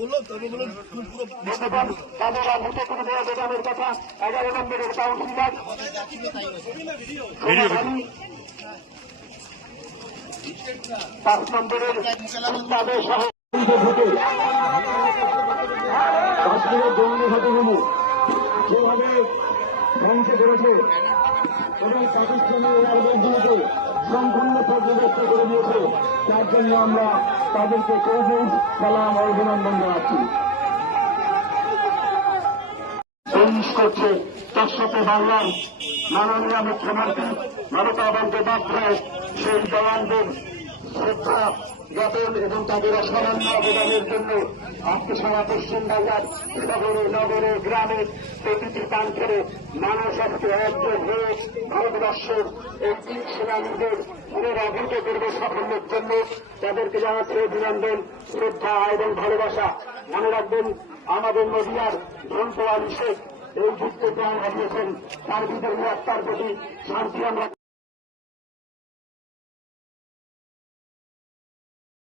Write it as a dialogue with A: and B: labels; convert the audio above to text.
A: বলল তবে বলল পুরো
B: ধন্যবাদ তাদের কথা এগারো নম্বরের কাউন্সিলর যেভাবে ধ্বংস করেছে এবং পাকিস্তানের এয়ারবেসগুলিকে সম্পূর্ণ পর্যবেক্ত করে দিয়েছে তার জন্য আমরা তাদেরকে কৌতুক সালাম অভিনন্দন জানাচ্ছি। পুলিশ করছে, তার সাথে বাংলার মাননীয় মুখ্যমন্ত্রী মমতা বন্দ্যোপাধ্যায়, সেই জওয়ানদের শ্রদ্ধা, জ্ঞাপন এবং তাদের অসামান্য অবদানের জন্য আজকে সারা পশ্চিমবাংলার শহরে, নগরে, গ্রামে প্রতিটি প্রান্তে মানুষ আজকে একযোগ হয়ে ভারতবর্ষের তিন সেনানীদের পুনরাবৃত করবে সাফল্যের জন্য তাদেরকে জানাচ্ছে অভিনন্দন, শ্রদ্ধা এবং ভালোবাসা। মনে রাখবেন, আমাদের নদীয়ার ধনপোয়ালি শেখ এই যুদ্ধে প্রাণ হারিয়েছেন তার বিধর্মী আত্মার প্রতি শান্তি আমরা